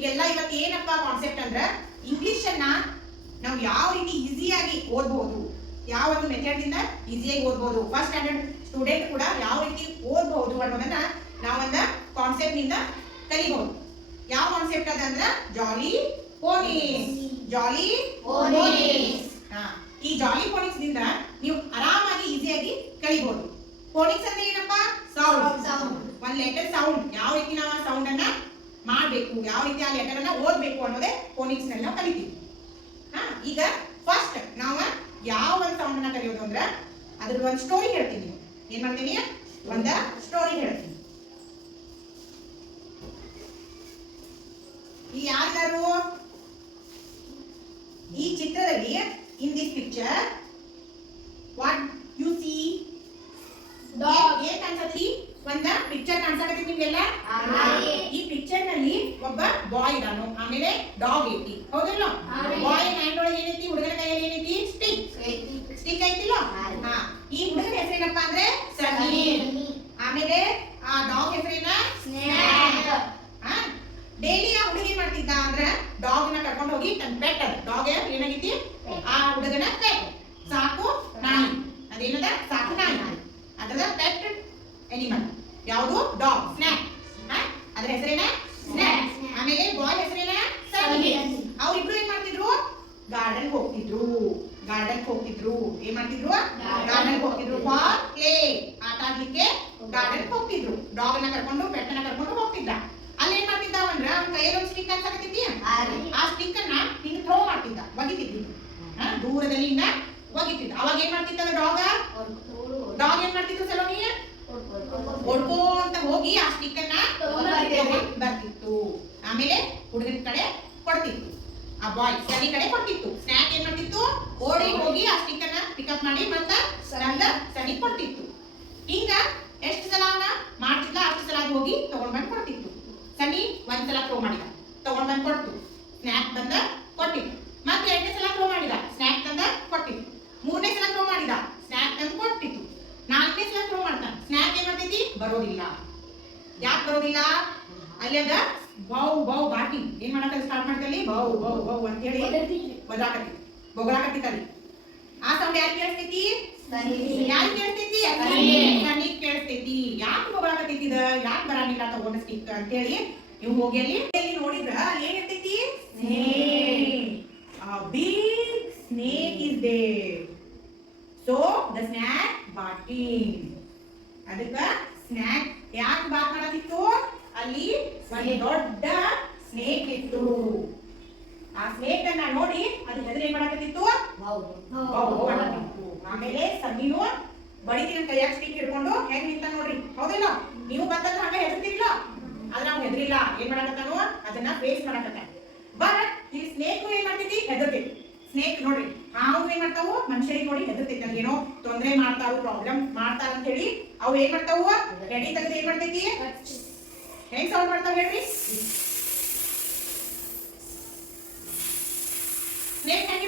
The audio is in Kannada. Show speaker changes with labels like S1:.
S1: ನಿಮ್ಗೆಲ್ಲ ಇವತ್ತು ಏನಪ್ಪ ಕಾನ್ಸೆಪ್ಟ್ ಅಂದ್ರೆ ಇಂಗ್ಲಿಷ್ ಅನ್ನ ನಾವು ಯಾವ ರೀತಿ ಈಸಿಯಾಗಿ ಓದಬಹುದು ಯಾವ ಒಂದು ಮೆಥಡ್ ಇಂದ ಈಸಿಯಾಗಿ ಓದಬಹುದು ಫಸ್ಟ್ ಸ್ಟ್ಯಾಂಡರ್ಡ್ ಸ್ಟೂಡೆಂಟ್ ಕೂಡ ಯಾವ ರೀತಿ ಓದಬಹುದು ಅನ್ನೋದನ್ನ ನಾವೊಂದ ಕಾನ್ಸೆಪ್ಟ್ನಿಂದ ಕಲಿಬಹುದು ಯಾವ ಕಾನ್ಸೆಪ್ಟ್ ಅದ ಅಂದ್ರೆ ಜಾಲಿ ಫೋನಿಕ್ಸ್ ಜಾಲಿ
S2: ಫೋನಿಕ್ಸ್
S1: ಹಾ ಈ ಜಾಲಿ ಫೋನಿಕ್ಸ್ನಿಂದ ನೀವು ಆರಾಮಾಗಿ ಈಸಿಯಾಗಿ ಕಲಿಬಹುದು ಫೋನಿಕ್ಸ್ ಅಂದ್ರೆ ಏನಪ್ಪ? ಸೌಂಡ್
S2: ಸೌಂಡ್
S1: ಒಂದ್ ಲೆಟರ್ ಸೌಂಡ್ ಯಾವ ರೀತಿ ನಾವು ಸೌಂಡ್ ಅನ್ನ ಮಾಡ್ಬೇಕು. ಯಾವ ರೀತಿ ಆ ಲೆಟರ್ ಓದಬೇಕು ಅನ್ನೋದೇ ಫೋನಿಕ್ಸ್ನಲ್ಲಿ ಕಲಿತೀವಿ. ಹಾ, ಈಗ ಫಸ್ಟ್ ನಾವು ಯಾವ ಒಂದು ಸೌಂಡ್ ಕಲಿಯೋದು ಅಂದ್ರೆ ಅದ್ರದ್ದು ಒಂದು ಸ್ಟೋರಿ ಹೇಳ್ತೀನಿ. ಏನ್ ಮಾಡ್ತೀನಿ? ಒಂದ ಸ್ಟೋರಿ ಹೇಳ್ತೀನಿ. ಈ ಯಾರ್ಯಾರು? ಈ ಚಿತ್ರದಲ್ಲಿ in this picture what you see
S2: Dog.
S1: ಏನ್ ಕಾಣಿಸತಿ ಒಂದ ಪಿಕ್ಚರ್ ಕಾಣಿಸಕತ್ತಿ ನಿಮ್ಗೆಲ್ಲ
S2: ಹಾಗೆ.
S1: ಈ ಪಿಕ್ಚರ್ನಲ್ಲಿ ಒಬ್ಬ ಬಾಯ್ ಇದಾನು ಆಮೇಲೆ ಡಾಗ್ ಐತಿ ಹೌದಿಲ್ಲ ಬಾಯ್ ಹ್ಯಾಂಡ್ ಒಳಗೆ ಏನೈತಿ ಹುಡುಗನ ಕೈಯಲ್ಲಿ ಏನೈತಿ ಸ್ಟಿಕ್ ಸ್ಟಿಕ್ ಐತಿಲ್ಲ. ಹಾ. ಈ ಹುಡುಗನ ಹೆಸರೇನಪ್ಪ ಅಂದ್ರೆ ಸಮೀರ್ ಆಮೇಲೆ ಆ ಡಾಗ್ ಹೆಸರೇನ? ಡೈಲಿ ಆ ಹುಡುಗಿ ಮಾಡ್ತಿದ್ದ ಅಂದ್ರೆ ಡಾಗ್ನ ಕರ್ಕೊಂಡು ಹೋಗಿ ತನ್ನ ಪೆಟ್ ಅದು. ಡಾಗ್ ಏನಾಗೈತಿ ಆ ಹುಡುಗನ ಪೆಟ್ ಸಾಕು ನಾಯಿ. ಅದೇನದ? ಸಾಕು ನಾಯಿ. ಅದರ ಪೆಟ್ ಎನಿಮಲ್ ಯಾವುದು? ಡಾಗ್ ಸ್ನ್ಯಾಕ್ ಅದರ ಹೆಸರೇನ? ಸ್ನ್ಯಾಕ್ ಆಮೇಲೆ ಬಾಯ್ ಹೆಸರೇನ? ಅವ್ರಿಬ್ರು ಏನ್ ಮಾಡ್ತಿದ್ರು? ಗಾರ್ಡನ್ ಹೋಗ್ತಿದ್ರು. ಗಾರ್ಡನ್ ಹೋಗ್ತಿದ್ರು. ಏನ್ ಮಾಡ್ತಿದ್ರು? ಗಾರ್ಡನ್ ಹೋಗ್ತಿದ್ರು ಫಾರ್ ಪ್ಲೇ ಆಟ ಆಡ್ಲಿಕ್ಕೆ ಗಾರ್ಡನ್ ಹೋಗ್ತಿದ್ರು. ಡಾಗ್ನ ಕರ್ಕೊಂಡು ಬೆಟ್ಟನ ಕರ್ಕೊಂಡು ಹೋಗ್ತಿದ್ದ. ಅಲ್ಲಿ ಏನ್ ಮಾಡ್ತಿದ್ದ ಅಂದ್ರ ಅವ್ನ ಕೈಯಲ್ಲಿ ಒಂದು ಸ್ಟಿಕ್ ಅನ್ಸಕತ್ತಿದ್ದಿ ಆ ಸ್ಟಿಕ್ ಅನ್ನ ಹಿಂಗ್ ಥ್ರೋ ಮಾಡ್ತಿದ್ದ. ಒಗಿತಿದ್ದಿ. ದೂರದಲ್ಲಿ ಹಿಂಗ ಒಗಿತಿದ್ದ. ಅವಾಗ ಏನ್ ಮಾಡ್ತಿದ್ದ ಡಾಗ ಡಾಗ್ ಏನ್ ಮಾಡ್ತಿದ್ರು ಸೆಲೋಮಿಯ ಹೊಡ್ಕೋ ಅಂತ ಹೋಗಿ ಆ ಸ್ಟಿಕ್ ಅನ್ನ ತಗೊಂಡ್ ಬರ್ತಿತ್ತು ಆಮೇಲೆ ಹುಡುಗನ ಕಡೆ ಕೊಡ್ತಿತ್ತು. ಆ ಬಾಯ್ ಸನಿ ಕಡೆ ಕೊಡ್ತಿತ್ತು. ಸ್ನ್ಯಾಕ್ ಏನ್ ಮಾಡ್ತಿತ್ತು? ಓಡಿ ಹೋಗಿ ಆ ಸ್ಟಿಕ್ ಅನ್ನ ಪಿಕಪ್ ಮಾಡಿ ಮತ್ತ ಸರಂದ ಸನಿ ಕೊಡ್ತಿತ್ತು. ಹಿಂಗ ಎಷ್ಟು ಸಲ ಅವನ ಮಾಡ್ತಿದ್ಲ ಅಷ್ಟು ಸಲ ಹೋಗಿ ತಗೊಂಡ್ ಬಂದ್ ಕೊಡ್ತಿತ್ತು. ಸನಿ ಒಂದ್ ಸಲ ಥ್ರೋ ಮಾಡಿದ. ತಗೊಂಡ್ ಬಂದ್ ಕೊಡ್ತು. ಸ್ನ್ಯಾಕ್ ಬಂದ ಕೊಟ್ಟಿತ್ತು. ಮತ್ತೆ ಎರಡನೇ ಸಲ ಥ್ರೋ ಮಾಡಿದ. ಸ್ನ್ಯಾಕ್ ತಂದ ಕೊಟ್ಟಿತ್ತು. ಮೂರನೇ ಸಲ ಥ್ರೋ ಮಾಡಿದ. ಸ್ನ್ಯಾಕ್ ತಂದು ಕೊಟ್ಟಿತ್ತು. ನಾಲ್ಕನೇ ಸಲ ಥ್ರೋ ಮಾಡ್ತಾನೆ ಸ್ನ್ಯಾಕ್ ಏನ್ ಮಾಡ್ತೈತಿ? ಬರೋದಿಲ್ಲ. ಯಾಕೆ ಬರೋದಿಲ್ಲ? ಅಲ್ಲಿ ಅದ ಬೌ ಬೌ ಬಾಟಿ ಏನ್ ಮಾಡಕ ಸ್ಟಾರ್ಟ್ ಮಾಡ್ತಲ್ಲಿ ಬೌ ಬೌ ಬೌ ಅಂತ ಹೇಳಿ ಒದಾಕತಿ ಬೊಗಳಾಕತಿ ಅಲ್ಲಿ ಆ ಸೌಂಡ್ ಯಾರು ಕೇಳಿಸ್ತೈತಿ ಯಾರು ಕೇಳಿಸ್ತೈತಿ
S2: ಸನಿಗೆ.
S1: ಸನಿಗ್ ಕೇಳಿಸ್ತೈತಿ ಯಾಕೆ ಬೊಗಳಾಕತೈತಿ ಇದ ಯಾಕೆ ಬರಂಗಿಲ್ಲ ತಗೊಂಡ ಸ್ಟಿಕ್ ಅಂತ ಹೇಳಿ ನೀವು ಹೋಗಿ ಅಲ್ಲಿ ಅಲ್ಲಿ ನೋಡಿದ್ರ ಅಲ್ಲಿ ಏನ್ ಇರ್ತೈತಿ snake a big snake is there. So the snack barking ಅದಕ್ಕ ಸ್ನ್ಯಾಕ್ ಯಾಕೆ ಬಾತ್ ಮಾಡತಿತ್ತು ಅಲ್ಲಿ ಒಂದು ದೊಡ್ಡ ಸ್ನೇಕ್ ಇತ್ತು. ಆ ಸ್ನೇಕ್ ಅನ್ನ ನೋಡಿ ಅದು ಹೆದರಿ ಮಾಡಕತ್ತಿತ್ತು? ಆಮೇಲೆ ಸಮೀನು ಬಡಿತಿನ ಕೈಯಾಗ ಸ್ಟಿಕ್ ಹಿಡ್ಕೊಂಡು ಹೆಂಗ್ ನಿಂತ ನೋಡ್ರಿ. ಹೌದಿಲ್ಲ ನೀವು ಬಂದಂತ ಹಂಗ ಹೆದರ್ತಿರ್ಲಿಲ್ಲ? ಆದ್ರೆ ನಾವು ಹೆದರಿಲ್ಲ. ಏನ್ ಮಾಡಕತ್ತಾನು? ಅದನ್ನ ಫೇಸ್ ಮಾಡಕತ್ತ ಬಟ್ ಈ ಸ್ನೇಕ್ ಏನ್ ಮಾಡ್ತೈತಿ? ಹೆದರ್ತೈತಿ. ಸ್ನೇಕ್ ನೋಡ್ರಿ ಹಾವು ಏನ್ ಮಾಡ್ತಾವು? ಮನುಷ್ಯರಿಗೆ ನೋಡಿ ಹೆದರ್ತೈತಿ. ಏನೋ ತೊಂದರೆ ಮಾಡ್ತಾವು ಪ್ರಾಬ್ಲಮ್ ಮಾಡ್ತಾರ ಅಂತ ಹೇಳಿ ಅವು ಏನ್ ಮಾಡ್ತಾವು? ಎಡಿ ತೆಗೆದು ಏನ್ ಮಾಡ್ತೈತಿ? ಹೆಂಗ್ ಸೌಂಡ್ ಮಾಡ್ತಾವ ಹೇಳ್ರಿ ಸ್ನೇಕ್ ಹೆಂಗಿರ್ತೈತಿ ಹಾ